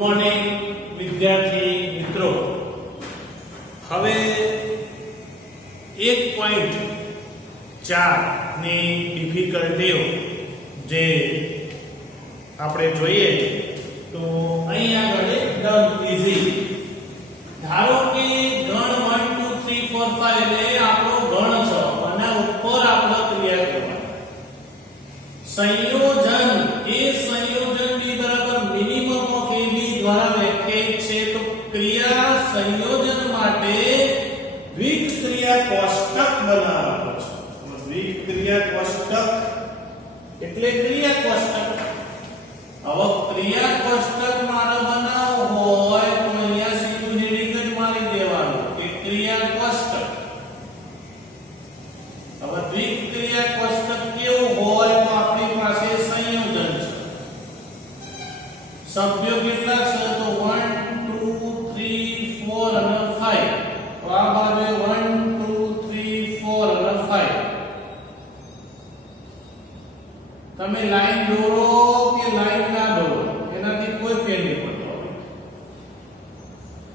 Morning વિદ્યાર્થી મિત્રો, હવે 1.4 ની ડિફિકલ્ટીઓ જે આપણે જોઈએ તો અહીં આગળ એકદમ ઈઝી. ધારો કે ગણ 1 2 3 4 5 એટલે આપણો ગણ છે અને ઉપર આપણો ક્રિયા કરવાનો સંયોજન. એ સંયોજન b બરાબર મિનિમમ ઓફ ab દ્વારા વ્યાખ્યાયિત છે. તો ક્રિયા સંયોજન માટે દ્વિક ક્રિયા કોષ્ટક બનાવવાનો છે. દ્વિક ક્રિયા કોષ્ટક એટલે ક્રિયા કોષ્ટક. હવે ક્રિયા કોષ્ટક મારે બનાવવો હોય તો અહીંયા સીધું હેડિંગ જ મારી દેવાનું કે ક્રિયા કોષ્ટક. હવે દ્વિક ક્રિયા કોષ્ટક કેવું હોય તો આપણી પાસે સંયોજન છે. સભ્યો કેટલા છે તો 1 2 3 4 અને 5. તો આ બાજુ 1 2 3 4 અને 5. તમે લાઈન દોરો કે લાઈન ના દોરો એનાથી કોઈ ફેર નહીં પડતો.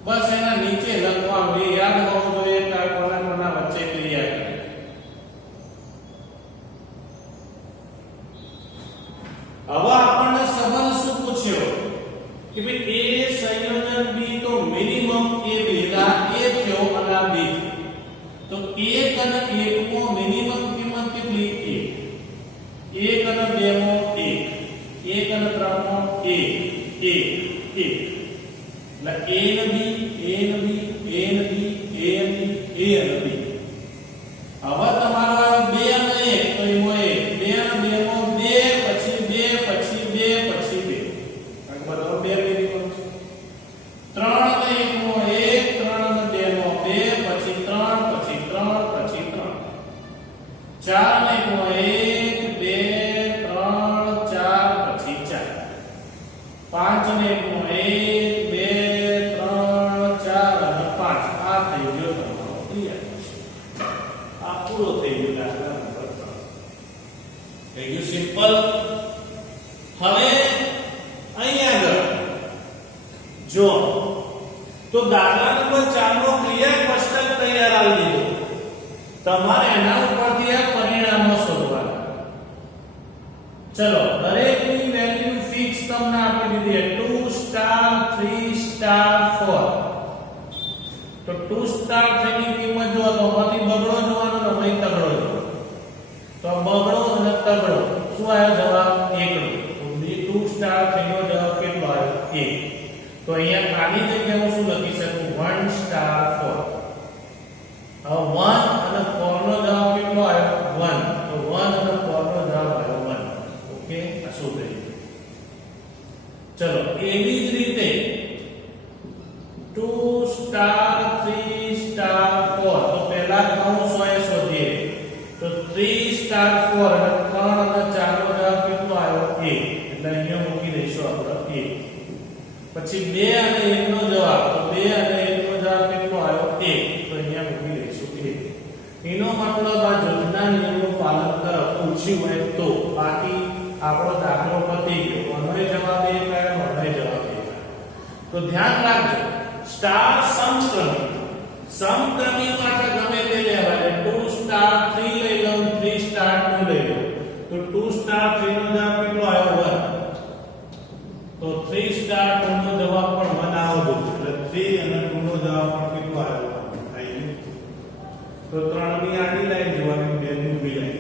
બસ એના નીચે લખવાનું, એ યાદ હોવું જોઈએ કે કોના કોના વચ્ચે ક્રિયા કરે. હવે આપણને સંબંધ શું પૂછ્યો કે ભાઈ a સંયોજન b તો મિનિમમ a ભેગા a થયો અને આ b. તો 1 અને 1 માં મિનિમમ કિંમત કેટલી? 1 અને 2 માં 1, 1 અને 3 માં 1, 1, 1. એટલે a અને b, a અને b, a અને b, a અને b, a અને b. હવે તમારો 2 અને 1 તો એમાં 1, 2 અને 2 માં 2 પછી 2 પછી 2 પછી 2. આ બરાબર 2 મિનિમમ છે. 3 અને 1 માં 1, 3 અને 2 માં 2 પછી 3 પછી 3 પછી 3. 4 અને 1 માં 1 2 3 4 પછી 4. 5 અને 1 માં 1 2 3 4 અને 5. આ થઈ ગયો તમારો ક્રિયા. આ પૂરો થઈ ગયો દાખલા નંબર 3. થઈ ગયું સિમ્પલ. હવે અહીં આગળ જો તો દાખલા નંબર 4 નો ક્રિયા કોષ્ટક તૈયાર આવી દીધો. તમારે એના ઉપરથી આ પરિણામો શોધવાના. ચલો, દરેકની વેલ્યુ ફિક્સ તમને આપી દીધી છે. 2 સ્ટાર 3 સ્ટાર 4. તો 2 સ્ટાર 3 ની કિંમત જો તો આમાંથી બગડો જોવાનો ને અહીં તગડો જોવાનો. તો બગડો અને તગડો શું આવ્યો જવાબ? 1. તો 2 સ્ટાર 3 નો જવાબ કેટલો આવ્યો? 1. તો અહીંયા આની જગ્યાએ હું શું લખી શકું? 1 સ્ટાર 4. હવે 1 અને 4 નો જવાબ કેટલો આવ્યો? 1. તો 1 અને 4 નો જવાબ આવ્યો 1. ઓકે, આ શું થઈ ગયું? ચલો, એવી જ રીતે 2 સ્ટાર 3 સ્ટાર 4. તો પહેલા કૌંસ હોય શોધીએ. તો 3 સ્ટાર 4 અને 3 અને 4 નો જવાબ કેટલો આવ્યો? 1. એટલે અહીંયા મૂકી દઈશું આપણે 1. પછી 2 અને 1 નો જવાબ. તો 2 અને 1 નો જવાબ કેટલો આવ્યો? 1. તો અહીંયા મૂકી દઈશું 1. એનો મતલબ આ જોડના નિયમનું પાલન કરો પૂછ્યું હોય તો. બાકી આપણો દાખલો પતી ગયો. અન્વય જવાબ એ કયો? અન્વય જવાબ એ. તો ધ્યાન રાખજો, સ્ટાર સમક્રમી. સમક્રમી માટે ગમે તે લેવાય. 2 સ્ટાર 3 લઈ લઉં, 3 સ્ટાર 2 લઈ લઉં. તો 2 સ્ટાર 3 નો જવાબ કેટલો આવ્યો? 1. તો 3 સ્ટાર 2 નો જવાબ પણ 1 આવવો જોઈએ. એટલે 3 અને 2 નો જવાબ પણ કેટલો આવ્યો? 1 આવી ગયો. તો 3 ની આડી લાઈન જોવાની, 2 ની ઊભી લાઈન.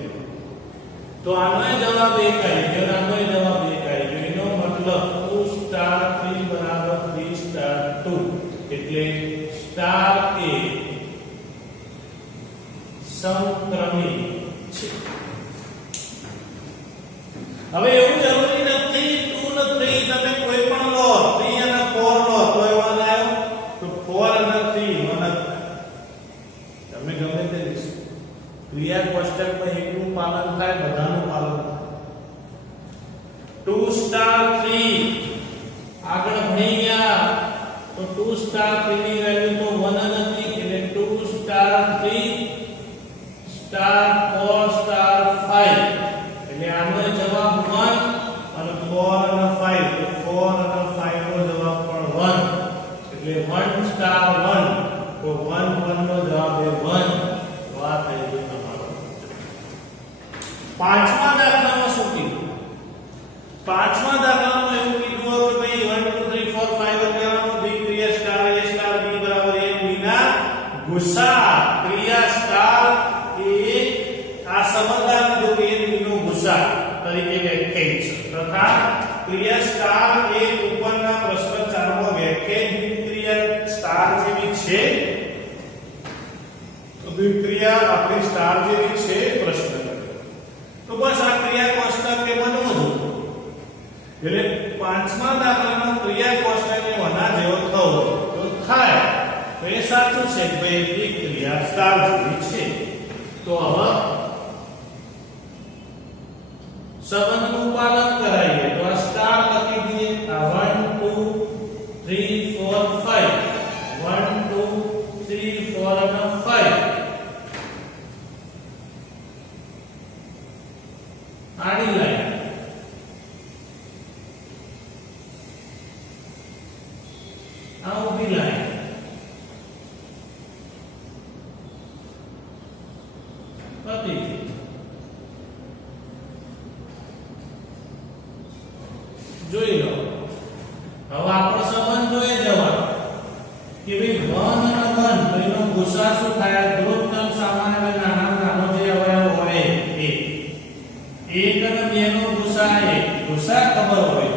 તો આનો જવાબ 1 આવી ગયો, આનો જવાબ 1 આવી ગયો. એનો મતલબ 2 સ્ટાર 3 બરાબર 3 સ્ટાર 2. એટલે સ્ટાર એ સમક્રમી છે. હવે એવું જરૂરી નથી 2 ને 3 તમે કોઈ પણ લો, 3 અને 4 લો તો એવા લાયો. તો 4 અને 3 મને તમે ગમે તે લીધો. ક્રિયા કોષ્ટકમાં એકનું પાલન થાય, બધાનું પાલન થાય. 2 સ્ટાર 3 આગળ ભણી ગયા તો 2 સ્ટાર 3 ની વેલ્યુ તો 1 જ હતી. એટલે 2 સ્ટાર 3 સ્ટાર 4 સ્ટાર 5. એટલે આનો જવાબ 1 અને 4 અને 5. તો 4 અને 5 નો જવાબ પણ પાંચમા દાખલામાં શું કીધું? પાંચમા દાખલામાં એવું કીધું કે ભાઈ 1 2 3 4 5 લખવાનું દ્વિક્રિયા સ્ટાર a સ્ટાર b બરાબર n વિના ગુસા ક્રિયા સ્ટાર a આ સમાધાન જો n વિનો ગુસા તરીકે વ્યાખ્યાયિત છે તથા ક્રિયા સ્ટાર a ઉપરના પ્રશ્ન 4 માં વ્યાખ્યાયિત દ્વિક્રિયા સ્ટાર જેવી છે તો દ્વિક્રિયા આપણી સ્ટાર જેવી છે પ્રશ્ન તો બસ આ ક્રિયા કોષ્ટક કે બનવું જ એટલે પાંચમા દાખલામાં ક્રિયા કોષ્ટક એ વના જેવો થવો તો થાય તો એ સાચું છે કે ભાઈ દ્વિક્રિયા સ્ટાર જેવી છે તો હવે સંબંધનું પાલન કરાઈએ તો આ સ્ટાર લખી દઈએ આ 1 2 3 4 5 1 2 3 4 અને 5 આડી લાઈન આ ઊભી લાઈન પતી જોઈ લો હવે આપણો સંબંધ જોઈએ જવાબ કે ભાઈ 1 અને 1 તો એનો ગુસા શું થાય ગુણોત્તર સામાન્ય નાના નાનો જે અવયવ હોય એ 1 અને 2 નો ગુસા એ ગુસા ખબર હોય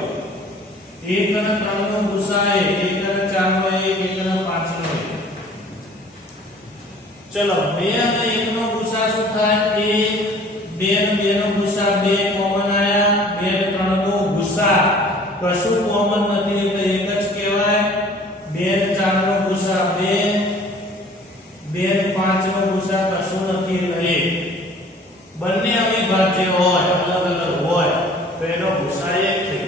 1 અને 3 નો ગુસા એ 1 અને 4 નો 1 1 અને 5 નો 1 ચલો 2 અને 1 નો ગુસા શું થાય 1 2 અને 2 નો ગુસા 2 કોમન આયા 2 અને 3 નો ગુસા કશું કોમન નથી એટલે એક જ કહેવાય 2 અને 4 નો ગુસા 2 2 અને 5 નો ગુસા કશું નથી એટલે 1 બંને અવિભાજ્ય હોય અલગ અલગ હોય તો એનો ગુસા 1 થઈ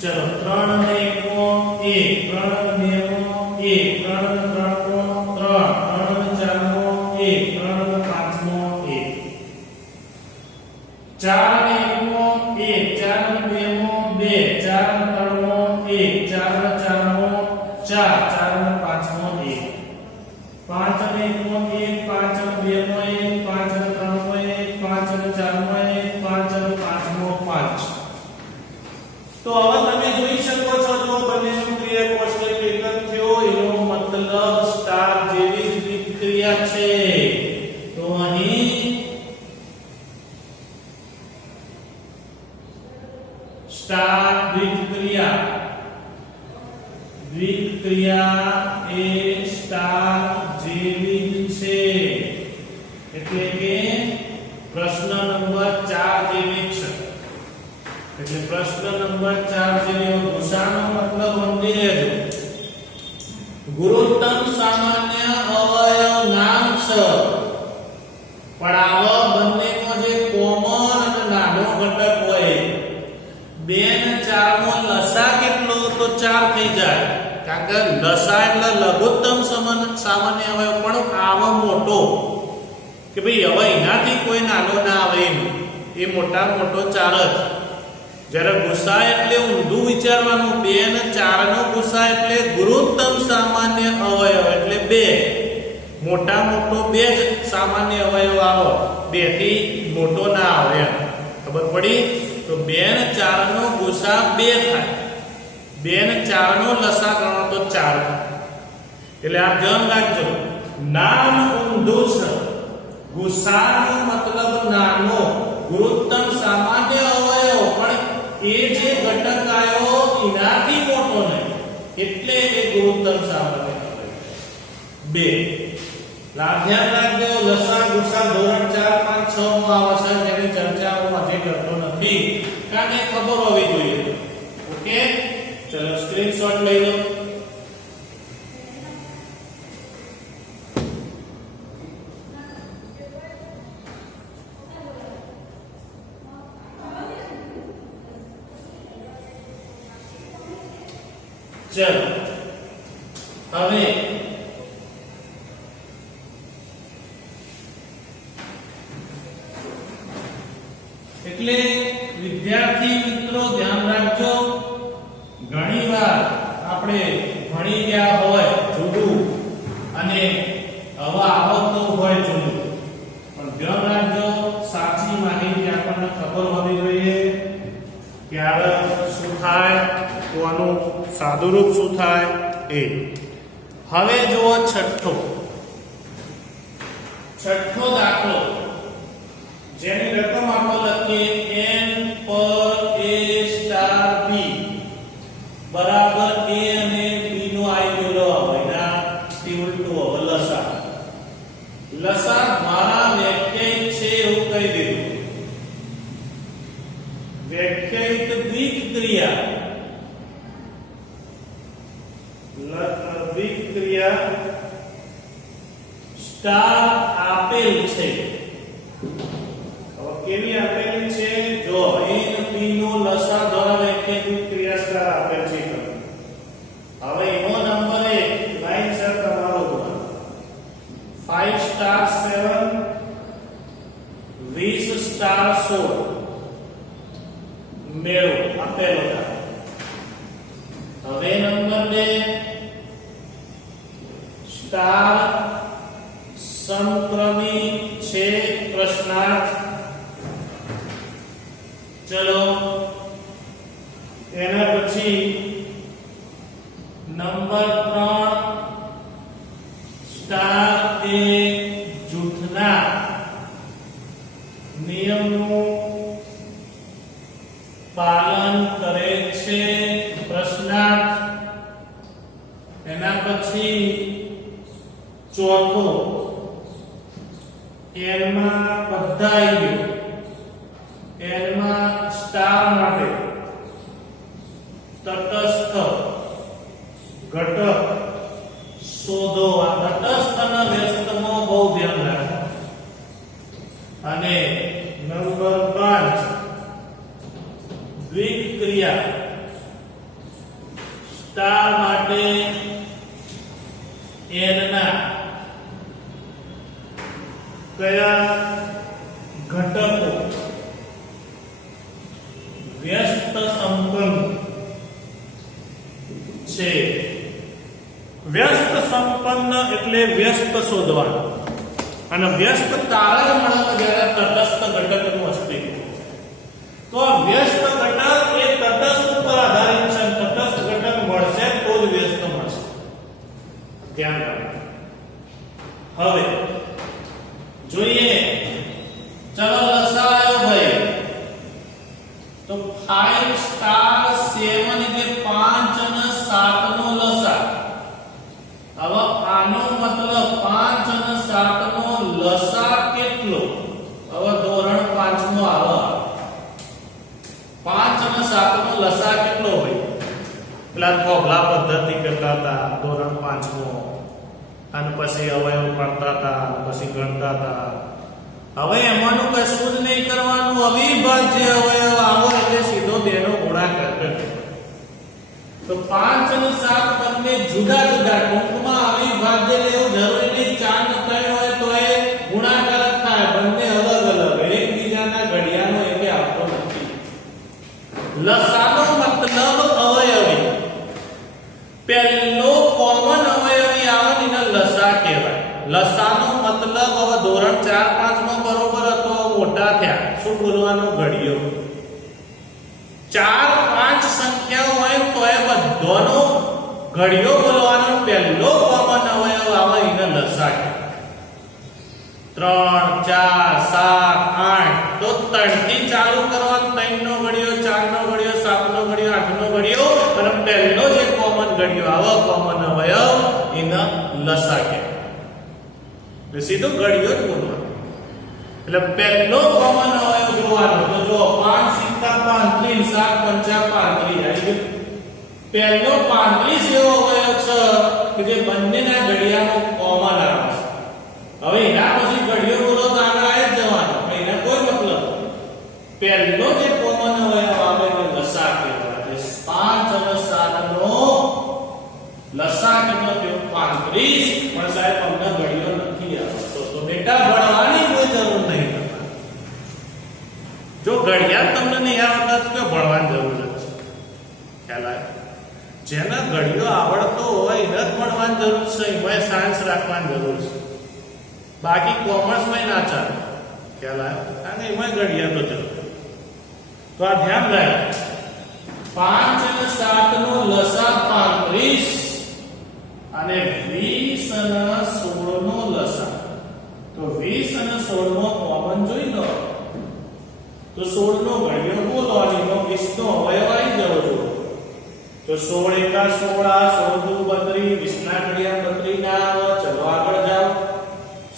જાય ચલો 3 અને 1 નો 1 3 અને 2 નો 1 3 અને 3 નો 3 3 અને 4 નો 1 3 અને 5 નો 1 4 અને 1 નો 1 4 અને 2 નો 2 4 અને 3 નો 1 4 અને 4 નો 4 4 અને 5 નો 1 5 અને 1 નો 1 5 અને 2 નો 1 5 અને 3 નો 1 5 અને 4 નો 1 5 અને 5 નો 5 તો હવે તમે જોઈ શકો છો જો બંનેનું ક્રિયા કોષ્ટક એક જ થયો એનો મતલબ સ્ટાર જેવી જ ક્રિયા છે તો અહીં સ્ટાર દ્વિક્રિયા એ સ્ટાર જેવી જ છે એટલે કે પ્રશ્ન નંબર 4 જેવી છે એટલે પ્રશ્ન નંબર 4 જેવો ગુસાનો મતલબ સમજી લેજો ગુરુત્તમ સામાન્ય અવયવ નામ છે પણ આવા બંનેનો જે કોમન અને નાનો ઘટક હોય 2 અને 4 નો લસા કેટલો તો 4 થઈ જાય કારણ કે લસા એટલે લઘુત્તમ સામાન્ય અવયવ પણ આવો મોટો કે ભાઈ હવે એનાથી કોઈ નાનો ના આવે એ મોટા મોટો 4 જ જ્યારે ગુસા એટલે ઊંધું વિચારવાનું 2 અને 4 નો ગુસા એટલે ગુરુત્તમ સામાન્ય અવયવ એટલે 2 મોટા મોટો 2 જ સામાન્ય અવયવ આવે 2 થી મોટો ના આવે ખબર પડી તો 2 અને 4 નો ગુસા 2 થાય 2 અને 4 નો લસા ગણો તો 4 થાય એટલે આપ ધ્યાન રાખજો નામ ઊંધું છે ગુસાનો મતલબ નાનો ગુરુત્તમ સામાન્ય અવયવ પણ એ જે ઘટક આયો એનાથી મોટો નહીં એટલે એ ગુરુત્તમ સામાન્ય અવયવ 2 ધ્યાન રાખજો લસા ગુસા ધોરણ 4 5 6 માં આવે છે જેની ચર્ચા હું આજે કરતો નથી કારણ કે ખબર હોવી જોઈએ ઓકે ચલો સ્ક્રીનશોટ લઈ લો ચલો હવે એટલે વિદ્યાર્થી મિત્રો ધ્યાન રાખજો ઘણીવાર આપણે ભણી ગયા હોય જુદું અને હવે આવડતું હોય જુદું પણ ધ્યાન રાખજો સાચી માહિતી આપણને ખબર હોવી જોઈએ કે આગળ શું થાય તો આનું સાદુરૂપ શું થાય એ. હવે જુઓ છઠ્ઠો દાખલો જેની રકમ આપણે લખીએ n પર a સ્ટાર b બરાબર a અને b નો આઈડિયો લો. એના ઉલટું હવે લસા દ્વારા વ્યાખ્યાયિત છે એવું કહી દીધું. વ્યાખ્યાયિત દ્વિક ક્રિયા સ્ટાર આપેલ છે. હવે કેવી આપેલી છે? જો n p નો લસા દ્વારા વ્યાખ્યાયિત ક્રિયા સ્ટાર આપેલ છે. હવે એનો નંબર 1 લાઈન સર તમારો 5 સ્ટાર 7 20 સ્ટાર 16 મેળવો આપેલો છે. હવે નંબર 2 સ્ટાર સમક્રમી છે પ્રશ્નાર્થ. ચલો એના પછી નંબર 3 સ્ટાર એ જૂથના નિયમનું પાલન કરે છે પ્રશ્નાર્થ. એના પછી ચોથો એમાં બધા આવી ગયું. એમાં સ્ટાર માટે તટસ્થ ઘટક શોધો. આ તટસ્થ અને વ્યસ્તમાં બહુ ધ્યાન રાખો. અને નંબર 5 દ્વિક ક્રિયા સ્ટાર માટે n ના કયા ઘટકો વ્યસ્ત સંપન્ન છે. વ્યસ્ત સંપન્ન એટલે વ્યસ્ત શોધવાનું અને વ્યસ્ત તારણ મળે જ્યારે તટસ્થ ઘટકનું અસ્તિત્વ. તો વ્યસ્ત ઘટક એ તટસ્થ પર આધારિત છે. તટસ્થ ઘટક મળશે તો જ વ્યસ્ત મળશે. ધ્યાન રાખો. હવે જોઈએ ચલો લસા આવ્યો ભાઈ. તો 5 સ્ટાર 7 એટલે 5 અને 7 નો લસા. હવે આનો મતલબ 5 અને 7 નો લસા કેટલો? હવે ધોરણ 5 નો આવે. 5 અને 7 નો લસા કેટલો હોય? પેલા થોભલા પદ્ધતિ કરતા હતા ધોરણ 5 માં. અને પછી અવયવ કરતા હતા, પછી ગણતા હતા. હવે એમાંનું કશું જ નહીં કરવાનું. અવિભાજ્ય અવયવ આવો એટલે સીધો બેનો ગુણાકાર કરવો. તો 5 અને 7 બંને જુદા જુદા. ટૂંકમાં અવિભાજ્ય એવું જરૂરી નહીં 4 ને 3 હોય તો એ ગુણાકાર થાય. બંને અલગ અલગ એકબીજાના ઘડિયાનો એકે આપતો નથી. લસાનો મતલબ અવયવી. પહેલો કોમન અવયવી આવે એને લસા કહેવાય. લસાનો મતલબ હવે ધોરણ 4 5 માં બરોબર હતો. મોટા થયા શું બોલવાનો? ઘડિયો. 4 5 સંખ્યાઓ હોય તો એ બધાનો ઘડિયો બોલવાનો. પહેલો કોમન અવયવ આવે એને લસા કહેવાય. 3 4 7 8 તો 3 થી ચાલુ કરવાનું. 3 નો ઘડિયો, 4 નો ઘડિયો, 7 નો ઘડિયો, 8 નો ઘડિયો અને પહેલો જે કોમન ઘડિયો આવે કોમન અવયવ એને લસા કહેવાય. સીધો ઘડિયો જ બોલવાનો. એટલે પહેલો કોમન અવયવ જોવાનો. તો જો 5 સિક્કા 35 7 પંચા 35 આવી ગયું. પહેલો 35 એવો અવયવ છે કે જે બંનેના ઘડિયાનો કોમન આવે છે. હવે એના પછી ઘડિયો બોલો તો આગળ આવી જ જવાનો. એના કોઈ મતલબ. પહેલો જે કોમન અવયવ આવે એને લસા કહેવાય. એટલે 5 અને 7 નો લસા કેટલો થયો? 35. પણ સાહેબ અમને ઘડિયો નથી આવતો. તો બેટા ભણવાની કોઈ જરૂર નહીં. જો ઘડિયાળ તમને નહીં આવડતા તો ભણવાની જરૂર નથી. ખ્યાલ આવે? જેના ઘડિયો આવડતો હોય એને જ ભણવાની જરૂર છે. એમાં સાયન્સ રાખવાની જરૂર છે. બાકી કોમર્સમાં ના ચાલે. ખ્યાલ આવ્યો? આને એમાં ઘડિયા તો ચલો. તો આ ધ્યાન રાખ. 5 અને 7 નો લસા 35 અને 20 અને 16 નો લસા. તો 20 અને 16 નો કોમન જોઈ લો. તો 16 નો ઘડિયો બોલો અને 20 નો અવયવ આવી ગયો જો. તો 16 એકા 16, 16 દુ 32, 20 ના ઘડિયા 32 ના આવે. ચલો આગળ જાઓ.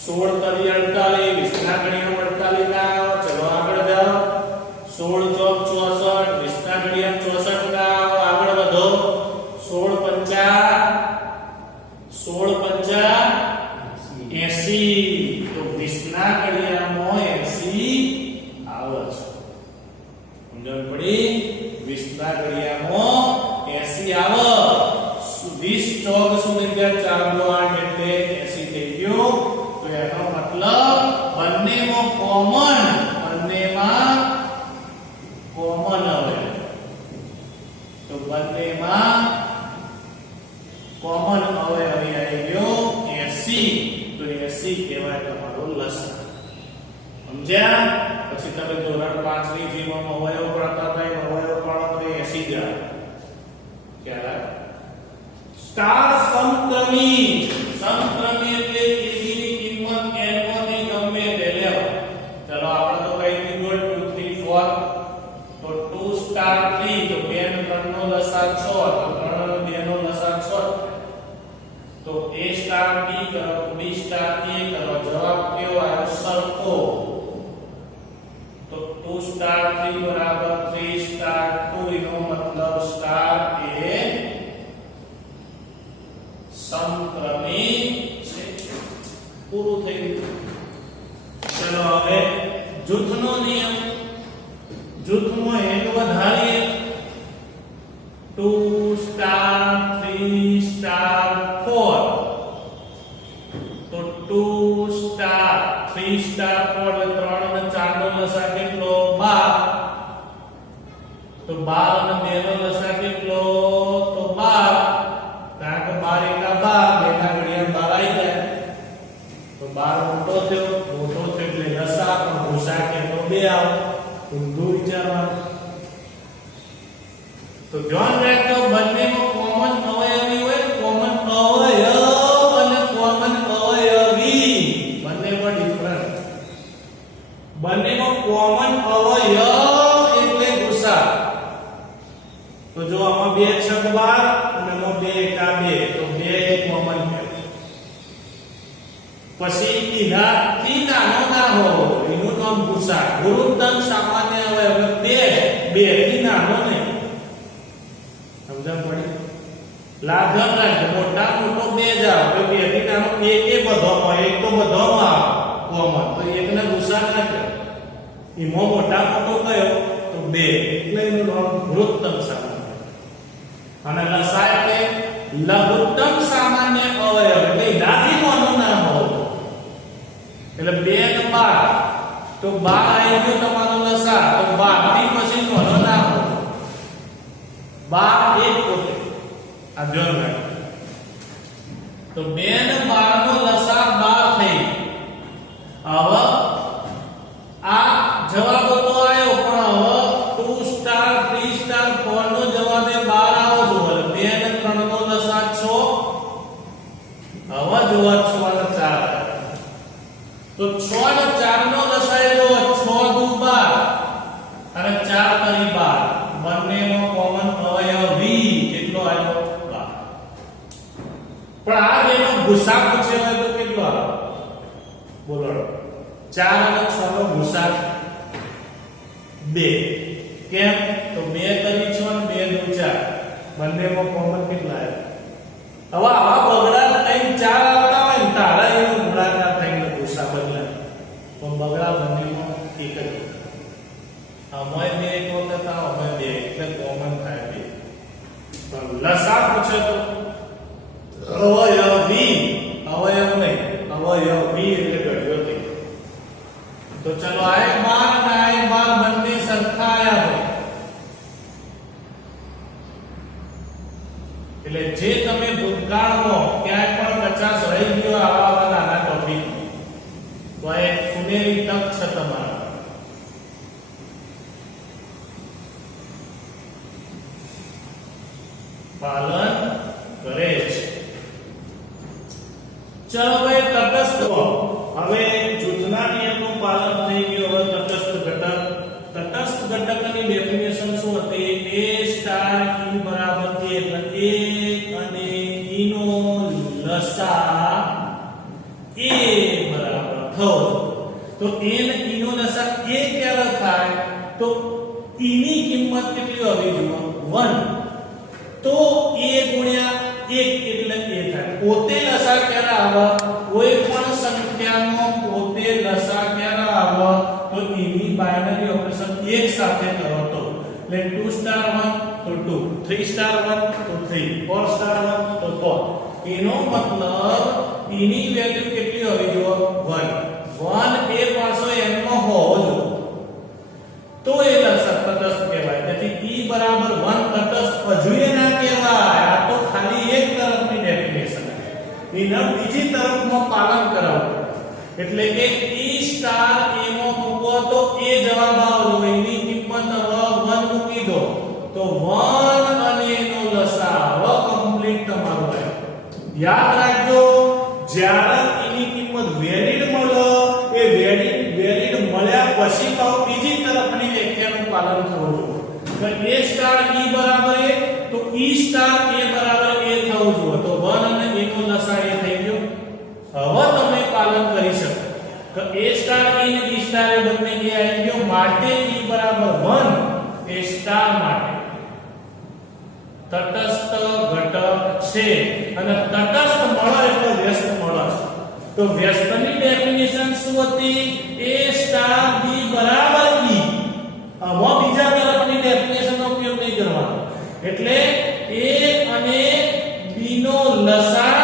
16 તરી 48, 20 ના ઘડિયા 48 ના આવે. ચલો આગળ જાઓ. 16 ચોક 64, 20 ના ઘડિયા 64 ના આવે. આગળ વધો. 16 પંચા 80. તો 20 ના ઘડિયામાં 80 આવે છે. સમજણ પડી? 20 ના ઘડિયામાં 80 આવે. 20 ચોક સુધી ગયા 4 નો 8 એટલે 80 થઈ ગયો. તો એનો મતલબ બંનેમાં કોમન આવે. તો બંનેમાં કોમન આવે આવી ગયો 80. તો 80 કહેવાય તમારો લસા. સમજ્યા? પછી તમે ધોરણ 5 ની જીવનમાં અવયવ પડતા થાય અવયવ પડો તો 80 જાય. ખ્યાલ આવે? સ્ટાર સમક્રમી એટલે કેની કિંમત n1 ની ગમે તે લેવા. ચલો આપણે તો કઈ દીધું 2 3 4. તો 2 સ્ટાર 3 તો 2 અને 3 નો લસા 6. તો 3 અને 2 નો લસા 6. તો a સ્ટાર b કરો b સ્ટાર a કરો. જવાબ કેવો આવ્યો? સરખો. તો 2 સ્ટાર 3 બરાબર 3 સ્ટાર 2 એનો મતલબ સ્ટાર એ સમક્રમી છે. પૂરું થઈ ગયું. ચલો હવે જૂથનો નિયમ. જૂથમાં એક વધારીએ. 2 સ્ટાર 3 સ્ટાર 4. તો 2 સ્ટાર 3 સ્ટાર 4 એટલે 3 અને 4 નો લસા કેટલો? 12. તો 12 અને 2 નો લસા કેટલો? તો 12. કારણ કે 12 એકા 12, 2 ના ઘડિયા 12 આવી જાય. તો 12 મોટો થયો એટલે લસા પણ ભૂસા કેટલો? 2 આવે. ઊંધું વિચારવાનું. તો ધ્યાન રાખજો બંનેમાં કોમન અવયવી હોય. કોમન અવયવ અને કોમન અવયવી બંનેમાં ડિફરન્ટ. બંનેમાં કોમન અવયવ એટલે ગુસા. તો જો આમાં 2 છક 12 અને આમાં 2 એકા 2. તો 2 એ કોમન છે. પછી એનાથી નાનો ના હોય એનું નામ ગુસા. ગુરુત્તમ સામાન્ય અવયવ 2 થી નાનો નહીં. સમજણ પડી? લાગણ રાખજો. મોટા મોટો 2 જાવ તો 2 થી નાનો 1 એ બધોમાં 1 તો બધોમાં કોમન. તો 1 ને ગુસા ના કહે. એમાં મોટા મોટો કયો? તો 2. એટલે એનું નામ ગુરુત્તમ સામાન્ય. અને લસા એટલે લઘુત્તમ સામાન્ય અવયવ. એટલે એનાથી નાનો નામ હોય. એટલે 2 અને 12. તો 12 આવી ગયો તમારો લસા. તો 12 થી પછી નાનો નામ હોય. 12 એક પોતે. આ ધ્યાન રાખો. તો 2 અને 12 નો લસા 12 થઈ. હવે આ જવાબ તો આવ્યો પણ હવે 2 સ્ટાર 3 સ્ટાર 4 નો જવાબ એ 12 આવો જો. 2 અને 3 નો લસા 6. હવે જોવા 6 અને 4. તો 6 અને 4 નો લસા એ જો 6 દુ 12 અને 4 તરી 12. બંનેનો કોમન અવયવી કેટલો આવ્યો? 12. પણ આ બેનો ગુસા પૂછ્યો હોય તો કેટલો આવે? બોલો. 4 અને 6 નો ગુસા 2. કેમ? તો 2 તરી 6 અને 2 દુ 4. બંનેમાં કોમન કેટલા આવ્યા? હવે આવા બગડા 3 4 આવતા હોય ને તારા એનો ગુણાકાર થઈને ગુસા બદલાય. પણ બગડા બંનેમાં એક જ. અમાય 2 એક વખત અમાય 2 એટલે કોમન થાય 2. પણ લસા પૂછે તો અવયવી. અવયવ નહીં, અવયવી એટલે ઘડિયો થઈ. તો ચલો આ એક 12 અને આ એક 12 બંને સરખા આયા હોય. એટલે જે તમે ભૂતકાળમાં ક્યાંય પણ 50 રહી ગયો આવા નાના ટોપિક તો એક સુનેરી તક છે તમારા. પાલન કરે છે. ચલો ભાઈ તટસ્થ હવે જૂથના નિયમનું પાલન થઈ ગયું. હવે તટસ્થ ઘટકની ડેફિનેશન શું હતી? a સ્ટાર e બરાબર a એટલે a અને e નો લસા a બરાબર થવો. તો a અને e નો લસા a ક્યારે થાય? તો e ની કિંમત કેટલી હોવી જોઈએ? 1. તો a ગુણ્યા 1 એટલે a થાય. પોતે લસા ક્યારે આવે? કોઈ પણ સંખ્યાનો પોતે લસા ક્યારે આવે? તો e ની બાયનરી ઓપરેશન એક સાથે કરો તો એટલે 2 સ્ટાર 1 તો 2, 3 સ્ટાર 1 તો 3, 4 સ્ટાર 1 તો 4. એનો મતલબ e ની વેલ્યુ કેટલી હોવી જોઈએ? 1 એ પાછો n માં હોવો જોઈએ તો એ લસા તટસ્થ કહેવાય. તેથી e બરાબર 1 તટસ્થ અજુય ના કહેવાય. આ તો ખાલી એક તરફની ડેફિનેશન છે. એના બીજી તરફમાં પાલન કરાવવું એટલે કે e સ્ટાર a માં મૂકો તો a જવાબ આવજો. એની કિંમત હવે 1 મૂકી દો તો 1 અને એનો લસા હવે કમ્પ્લીટ તમારું આવ્યું. યાદ રાખજો જ્યારે એની કિંમત વેલિડ મળે એ વેલિડ મળ્યા પછી તો બીજી તરફની વ્યાખ્યાનું પાલન થવું જોઈએ. તો a સ્ટાર e બરાબર a તો e સ્ટાર a બરાબર a થવું જોઈએ. તો 1 અને a નો લસા એ થઈ ગયો. હવે તમે પાલન કરી શકો તો a સ્ટાર e અને b સ્ટાર એ બંને એ આવી ગયો માટે e બરાબર 1 એ સ્ટાર માટે તટસ્થ ઘટક છે અને તટસ્થ મળે એટલે વ્યસ્ત મળે છે. તો વ્યસ્તની ડેફિનેશન શું હતી? a સ્ટાર b બરાબર e. હવે બીજા તરફની ડેફિનેશનનો ઉપયોગ નહીં કરવાનો એટલે a અને b નો લસા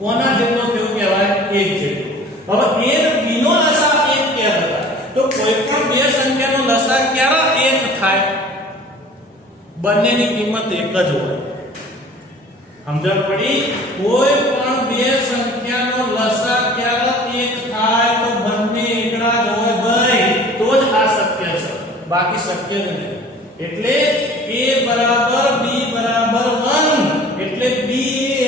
કોના જેટલો થયો કહેવાય? 1 જેટલો. હવે a અને b નો લસા 1 ક્યારે થાય? તો કોઈ પણ બે સંખ્યાનો લસા ક્યારે 1 થાય? બંનેની કિંમત એક જ હોય. સમજણ પડી? કોઈ પણ બે સંખ્યાનો લસા ક્યારે 1 થાય? તો બંને એકડા જ હોય ભાઈ તો જ આ શક્ય છે. બાકી શક્ય જ નહીં. એટલે a બરાબર b બરાબર 1 એટલે b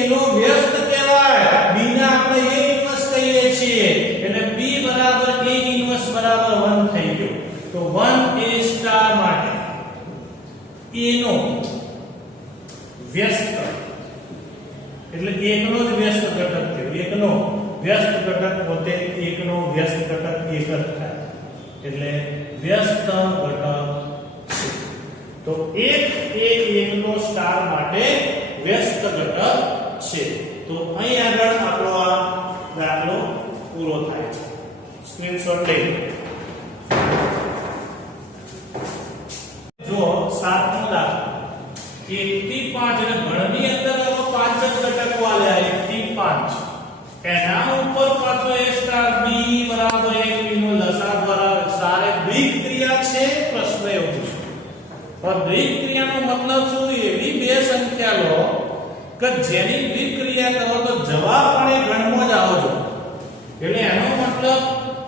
એનો વ્યસ્ત કહેવાય. b ને આપણે a ઇન્વર્સ કહીએ છીએ એટલે b બરાબર a ઇન્વર્સ બરાબર 1 થઈ ગયો. તો 1 a સ્ટાર માટે a નો વ્યસ્ત એટલે એકનો જ વ્યસ્ત ઘટક થયો. એકનો વ્યસ્ત ઘટક પોતે એકનો વ્યસ્ત ઘટક એક જ થાય એટલે વ્યસ્ત ઘટક છે. તો એક એ એકનો સ્ટાર માટે વ્યસ્ત ઘટક છે. તો અહીં આગળ આપણો આ દાખલો પૂરો થાય છે. સ્ક્રીનશોટ લઈ જો 7મો દાખલો 1 થી 5 એટલે ગણની અંદર હવે 5 જ ઘટકો આલ્યા 1 થી 5. એના ઉપર પાછો a સ્ટાર b બરાબર 1 b નો લસા દ્વારા સારે દ્વિક ક્રિયા છે. પ્રશ્ન એવો છે પણ દ્વિક ક્રિયાનો મતલબ શું? એવી બે સંખ્યા લો કે જેની દ્વિક ક્રિયા કરો તો જવાબ પણ એ ગણમાં જ આવજો. એટલે એનો મતલબ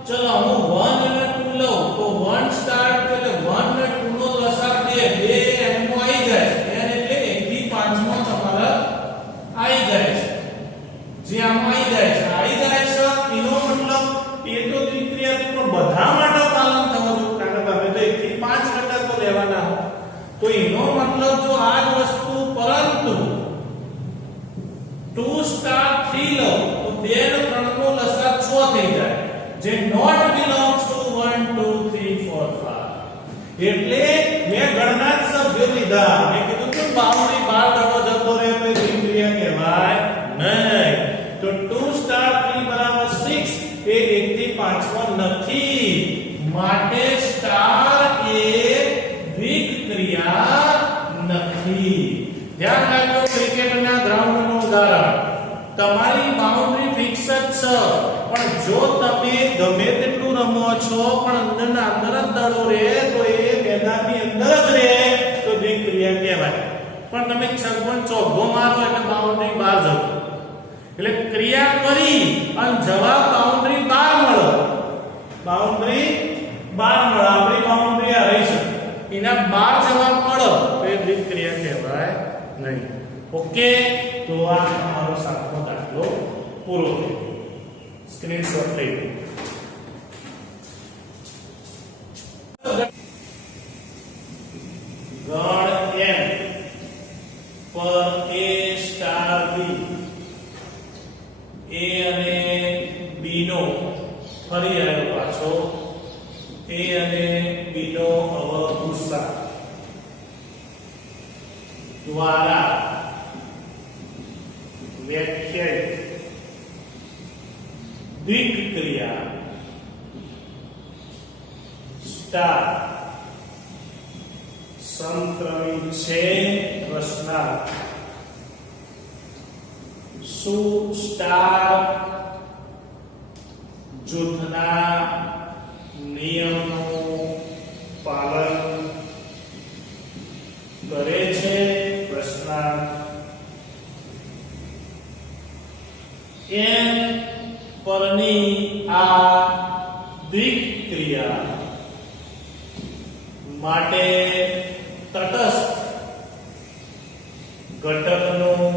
ચલો હું 1 અને 2 લઉં તો 1 સ્ટાર એટલે 1 અને 2 નો લસા 2 એમમાં આવી જાય છે. એટલે 1 થી 5 માં તમારા આવી જાય છે. જે આમાં આવી જાય છે એનો મતલબ એ તો દ્વિક ક્રિયા છે પણ બધા માટે પાલન થવું જોઈએ. કારણ કે તમે તો 1 થી 5 ઘટકો લેવાના હો તો એનો મતલબ જો આ જ વસ્તુ પરંતુ 2 સ્ટાર 3 લો તો 2 અને 3 નો લસા 6 થઈ જાય જે નોટ બિલોંગ્સ ટુ 1 2 3 4 5. એટલે મેં ગણના જ સભ્યો લીધા. મેં કીધું કે બાઉન્ડરી બહાર ડબો જતો રહે તો દ્વિક ક્રિયા કહેવાય નહીં. તો 2 સ્ટાર 3 બરાબર 6 એ 1 થી 5 માં નથી માટે સ્ટાર એ દ્વિક ક્રિયા નથી. ધ્યાન રાખજો ક્રિકેટના ગ્રાઉન્ડનું ઉદાહરણ તમારી બાઉન્ડરી ફિક્સ જ છે પણ જો તમે ગમે તેટલું રમો છો પણ અંદરના અંદર જ દડો રહે તો એ મેદાનની અંદર જ રહે તો દ્વિક ક્રિયા કહેવાય. પણ તમે છગ્ગો ચોગ્ગો મારો એટલે બાઉન્ડરી બહાર જતો એટલે ક્રિયા કરી અને જવાબ બાઉન્ડરી બહાર મળે. બાઉન્ડરી બહાર મળે આપણી બાઉન્ડરી આ રહી છે એના બહાર જવાબ મળે તો એ સાયક્લિક ક્રિયા કહેવાય નહીં. ઓકે, તો આ તમારો 7મો દાખલો પૂરો થયો. સ્ક્રીનશોટ લઈ લો. ગણ m પર a સ્ટાર b, a અને b નો ફરી આવ્યો પાછો a અને b નો અવગુસા દ્વારા વ્યાખ્યાયિત દ્વિક ક્રિયા સ્ટાર સંક્રમિત છે. પ્રશ્નાર્થ શું સ્ટાર જૂથના નિયમનું પાલન કરે છે? પ્રશ્નાર્થ n પરની આ દ્વિક ક્રિયા માટે તટસ્થ ઘટકનું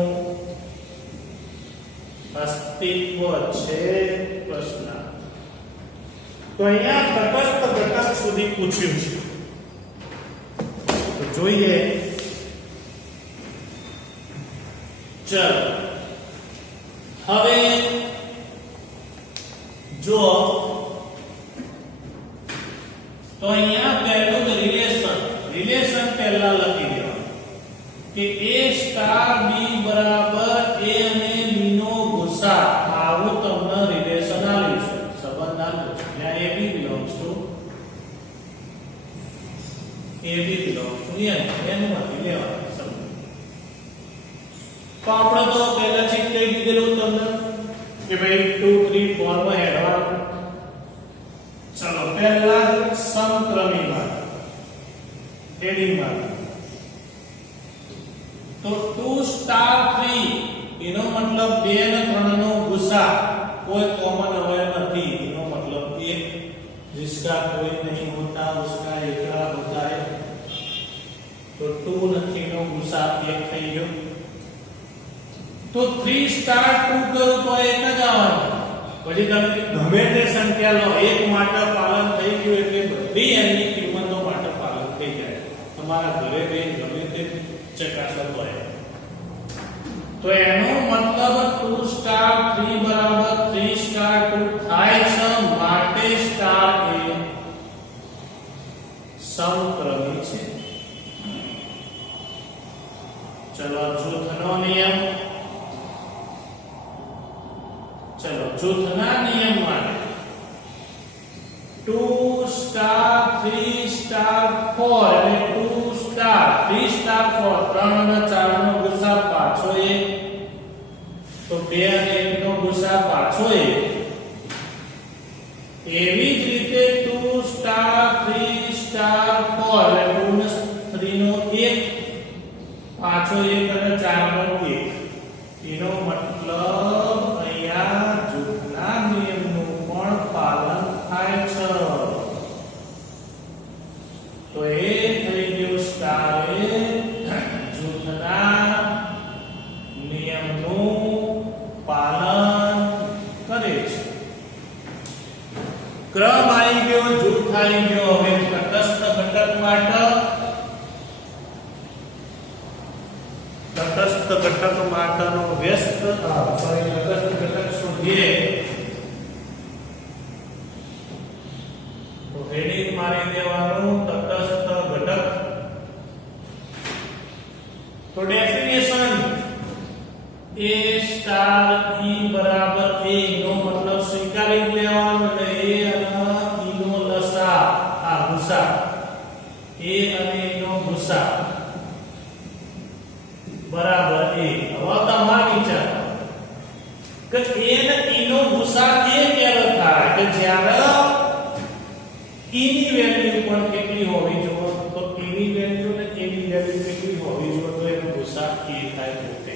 અસ્તિત્વ છે? પ્રશ્ન. તો અહીંયા તટસ્થ ઘટક સુધી પૂછ્યું છે, તો જોઈએ. ચલો હવે જો તો અહીંયા પહેલું જ રિલેશન પહેલા લખી દેવાનું કે a સ્ટાર b બરાબર a અને b નો ગુસા. આવું તમને રિલેશન આપ્યું છે, સંબંધ આપ્યો છે. જ્યાં ab belongs to n એનું માંથી લેવાનું સંબંધ. તો આપણે તો પહેલા ચેક કરી દીધેલું તમને કે ભાઈ 2 3 4 માં હેડવાનું. ચલો પહેલા સમક્રમી માં હેડિંગ માં તો 2 સ્ટાર 3 એનો મતલબ 2 અને 3 નો ગુસા કોઈ કોમન અવયવ નથી. એનો મતલબ 1 जिसका कोई नहीं होता उसका एकड़ा होता है. तो 2 નથી નો ગુસા 1 થઈ ગયો. તો 3 સ્ટાર 2 કરું તો એક જ આવવાનું. પછી તમે ગમે તે સંખ્યા લો, એક માટે પાલન થઈ ગયું એટલે બધી એની કિંમતો માટે પાલન થઈ જાય. તમારા ઘરે બેન ગમે તે ચકાસો હોય. તો એનો મતલબ 2 સ્ટાર 3 બરાબર 3 સ્ટાર 2 થાય છે. માટે સ્ટાર એ સમક્રમી છે. ચલો જૂથનો નિયમ. ચલો જૂથના નિયમ માટે 2 સ્ટાર 3 સ્ટાર 4 અને 2 સ્ટાર 3 સ્ટાર 4 3 અને 4 નો ગુસા પાછો 1. તો 2 અને 1 નો ગુસા પાછો 1. એવી જ રીતે 2 સ્ટાર 3 સ્ટાર 4 અને 2 ને 3 નો 1 પાછો 1 અને 4 નો 1. એનો મતલબ અહીંયા જૂથના નિયમનું પણ પાલન થાય છે. તો એ થઈ ગયું સ્ટાર એ જૂથના નિયમનું પાલન કરે છે. ક્રમ આવી ગયો, જૂથ આવી ગયો. હવે તટસ્થ ઘટક માટે તટસ્થ ઘટક માટેનો તટસ્થ ઘટક શોધીએ. તો હેડિંગ મારી દેવાનું તટસ્થ ઘટક. તો ડેફિનેશન a સ્ટાર e બરાબર a નો મતલબ સ્વીકારી લેવાનો અને a અને e નો લસા આ ગુસા a અને e નો ગુસા બરાબર a. હવે તમારો વિચાર કે a અને e નો ગુસા એ ક્યારે થાય કે જ્યારે e ની વેલ્યુ પણ કેટલી હોવી જોઈએ. તો e ની વેલ્યુ ને a ની વેલ્યુ કેટલી હોવી જોઈએ તો એનો ગુસા a થાય. પોતે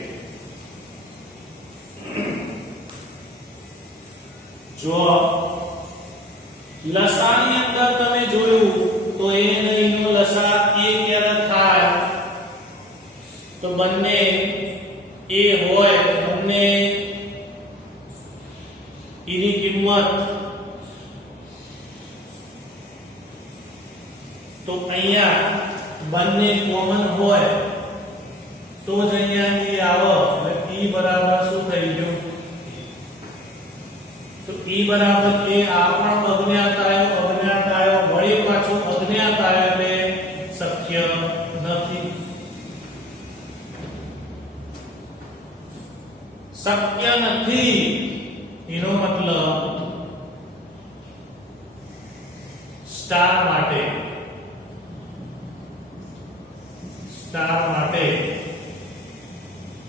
જો લસાની અંદર તમે જોયું તો a અને e નો લસા a ક્યારે થાય તો અહીંયા બંને કોમન હોય તો જ અહીંયા e આવે એટલે e બરાબર શું થઈ ગયું તો e બરાબર a આ પણ અજ્ઞાત આવ્યો વળી પાછો અજ્ઞાત આવ્યો એટલે શક્ય નથી શક્ય નથી એનો મતલબ સ્ટાર માટે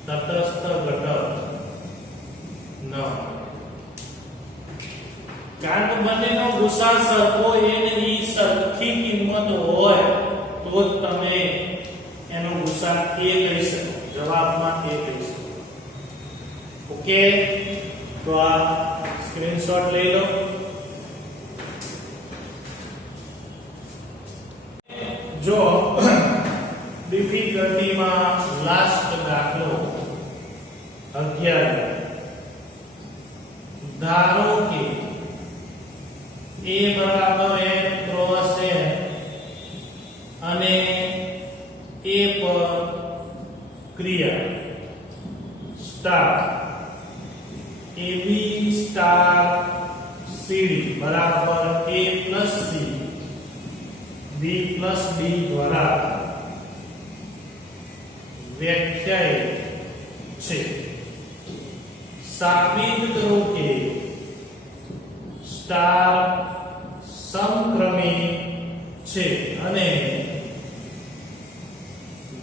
તટસ્થ ઘટક ન કારણ કે બંનેનો ગુસાઅ સરખો એને ઈ સરખી કિંમત હોય તો જ તમે એનો ગુસાઅ a કહી શકો જવાબમાં a કહી શકો ઓકે તો આ સ્ક્રીનશોટ લઈ લો જો ડિફિકલ્ટીમાં લાસ્ટ દાખલો 11 ધારો કે a બરાબર n ક્રોસ n અને a પર ક્રિયા સ્ટાર ab સ્ટાર cd બરાબર a plus c b plus d દ્વારા વ્યાખ્યાયિત છે સાબિત કરો કે સ્ટાર સમક્રમી છે અને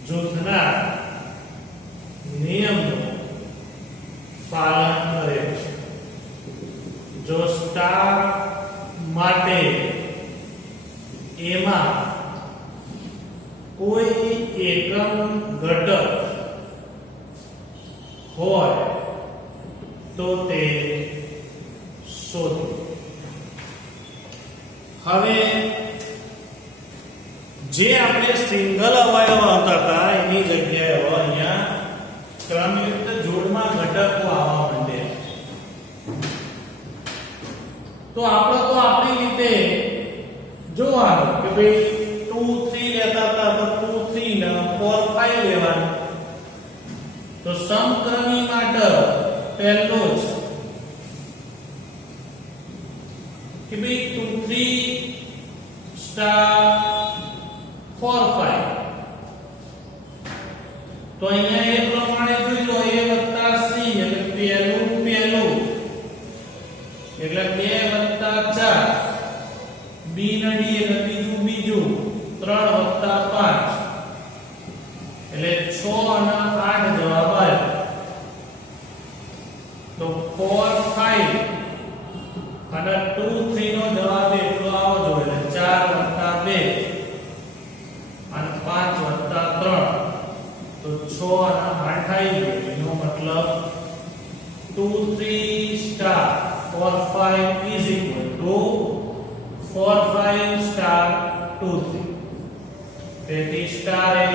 જૂથના નિયમનું પાલન કરે છે જો સ્ટાર માટે એમાં કોઈ એકમ ઘટક હોય તો તે શોધો હવે જે આપણે સિંગલ અવયવ આવતા હતા એની જગ્યાએ હવે અહીંયા ક્રમયુક્ત જોડમાં ઘટકો આવવા માંડ્યા તો આપણી રીતે જોવાનું કે ભાઈ 2 3 લેતા હતા તો 2 3 ને 4 5 લેવાનું તો સમક્રમી માટે પહેલો જ કે ભાઈ 2 3 સ્ટાર 4 5 તો અહીંયા એ પ્રમાણે જોઈ લો a વત્તા c એટલે પહેલું એટલે 2 વત્તા 4 b ના d એટલે બીજું 3 વત્તા 5 એટલે 6 અને 8 જવાબ આવ્યો તો 4 5 અને 2 3 નો જવાબ એટલો આવવો જોઈએ એટલે 4 વત્તા 2 અને 5 વત્તા 3 તો 6 અને 8 આવી ગયો એનો મતલબ 2 3 star 4 5 is equal to 4 5 star 2 3 તેથી સ્ટાર એ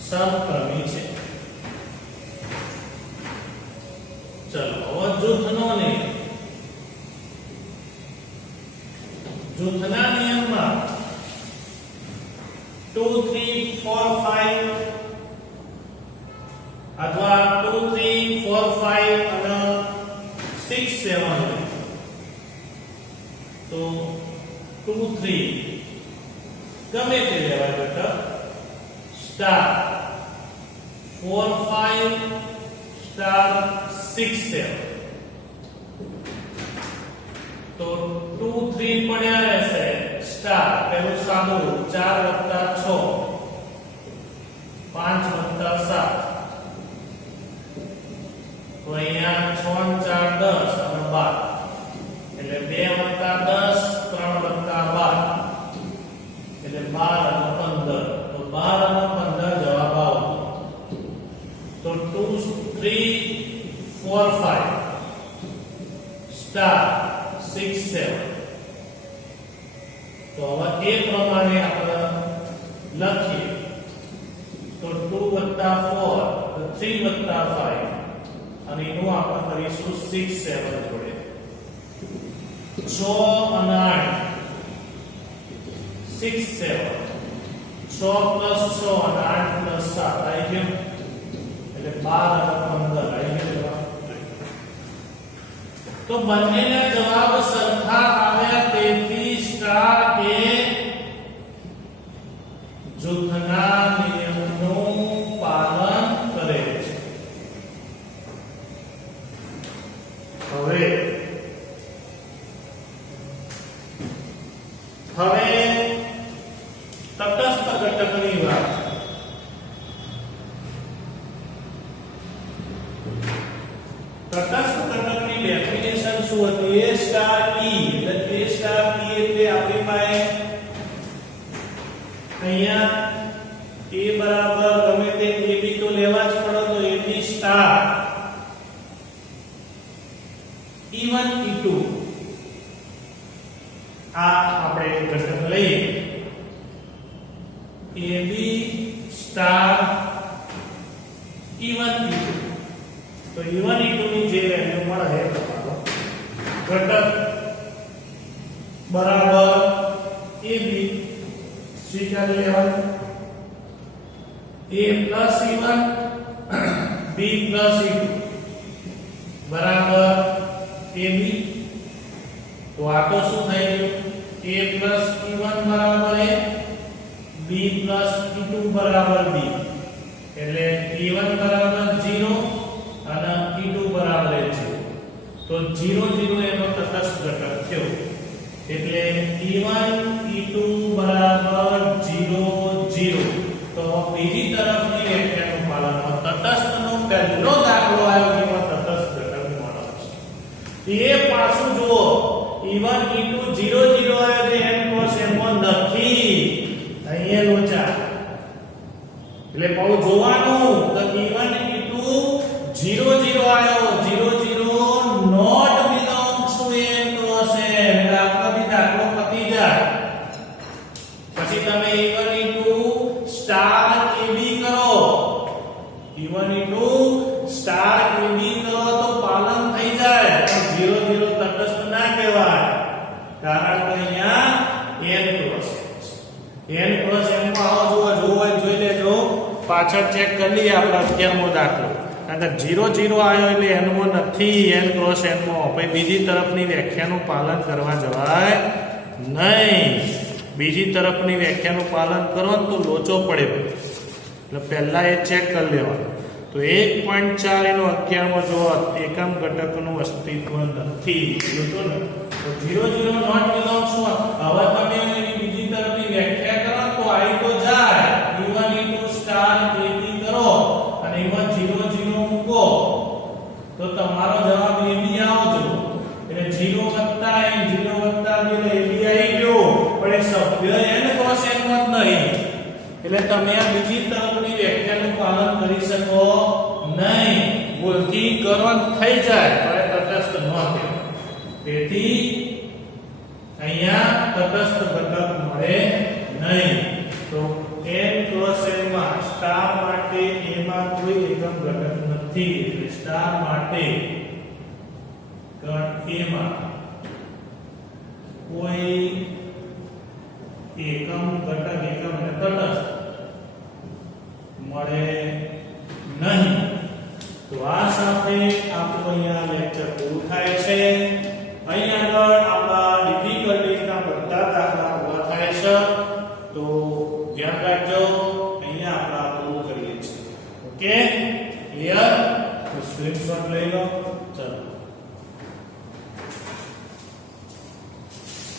સમક્રમી છે ચલો હવે જૂથના નિયમમાં 2 3 4 5 અથવા 2 3 4 5 અને 6 7 તો 2 3 ગમે તે લેવાય બેટા સ્ટાર 4 5 સ્ટાર 6 7 તો 2 3 પડ્યા રહેશે સ્ટાર પેલું સાદું 4 વત્તા 6 5 વત્તા 7 તો અહીંયા 6 4 10 અને 12 એટલે 2 વત્તા 10 3 વત્તા 12 એટલે 12 અને 15 તો 12 અને 15 જવાબ આવતો તો 2 3 4 5 સ્ટાર 6 7 તો હવે એ પ્રમાણે આપણે લખીએ તો 2 વત્તા 4 તો 3 વત્તા 5 અને એનું આપણે કરીશું 6 7 જોડે 6 અને 8 6 7 6 + 6 અને 8 + 7 આવી ગયું એટલે 12 અને 15 આવી ગયું તો બંનેના જવાબ સરખા આવ્યા તેથી સ્ટાર એ જૂથના નિયમનું પાલન કરે છે હવે તટસ્થ ઘટકની વાત તટસ્થ ઘટકની ડેફિનેશન શું હતી A સ્ટાર E એટલે A સ્ટાર E એટલે આપણી પાસે અહીંયા A બરાબર ગમે તે AB તો લેવા જ પડે તો AB સ્ટાર E1 E2 આ આપણે ઘટક લઈએ AB સ્ટાર E1 E2 તો E1 E2 ની જે વેલ્યુ મળે એ તમારો ઘટક બરાબર AB સ્વીકારી લેવાનું A + E1 B + E2 બરાબર AB તો આ તો શું થઈ ગયું A + E1 બરાબર A B + E2 બરાબર B એટલે E1 બરાબર 0 અને E2 બરાબર 0 તો 0 0 એનો તટસ્થ ઘટક થયો એટલે E1 E2 બરાબર 0 0 તો બીજી તરફની વ્યાખ્યાનું પાલન તટસ્થનો પહેલો દાખલો આવ્યો જેમાં તટસ્થ ઘટક મળે છે એ પાછું જુઓ E1 E2 0 0 આવ્યો છે n cos n1 નથી અહીંયા લોચા એટલે બહુ જોવાનું તો E1 E2 0 0 આવ્યો 0 0 not belongs to n cross n એટલે આપણો બી દાખલો પતી જાય પછી તમે E1 E2 સ્ટાર AB કરો E1 E2 સ્ટાર AB કરો તો પાલન થઈ જાય પણ 0 0 તટસ્થ ના કહેવાય કારણ કે અહીંયા n cross n cross n માં આવો જોવો જોઈ લેજો પાછળ ચેક કરી લઈએ આપણે 11મો દાખલો કારણ કે 0 0 આવ્યો એટલે n માં નથી n ક્રોસ n માં પછી બીજી તરફની વ્યાખ્યાનું પાલન કરવા જવાય નહીં બીજી તરફની વ્યાખ્યાનું પાલન કરો તો લોચો પડે એટલે પહેલા એ ચેક કરી લેવાનું તો 1.4 એનો 11મો જો એકમ ઘટકનું અસ્તિત્વ નથી જોતો ને તો 0 0 નોટ બિલોંગ્સ ટુ હવે તમે એની બીજી તરફની વ્યાખ્યા કરો તો આવી તો જાય E1 E2 સ્ટાર AB કરો અને એમાં 0 0 મૂકો તો તમારો જવાબ AB આવજો એટલે 0 વત્તા n 0 વત્તા b એટલે AB આવી ગયો પણ એ સભ્ય n ક્રોસ n માં નહીં એટલે તમે આ બીજી તરફની વ્યાખ્યાનું પાલન કરી શકો નહીં ભૂલથી કરવાનું થઈ જાય તો એ તટસ્થ ન કહેવાય તેથી અહીંયા તટસ્થ ઘટક મળે નહીં તો n ક્રોસ n માં સ્ટાર માટે એમાં કોઈ એકમ ઘટક નથી એટલે સ્ટાર માટે ગણ a માં કોઈ એકમ ઘટક એકમ તટસ્થ મળે નહીં તો આ સાથે આપણો અહીંયા લેક્ચર પૂરું થાય છે અહીં આગળ આપણા ડિફિકલ્ટીઝના બધા દાખલા પૂરા થાય છે તો ધ્યાન રાખજો અહીંયા આપણે પૂરું કરીએ છીએ ઓકે ક્લિયર તો સ્ક્રીનશોટ લઈ લો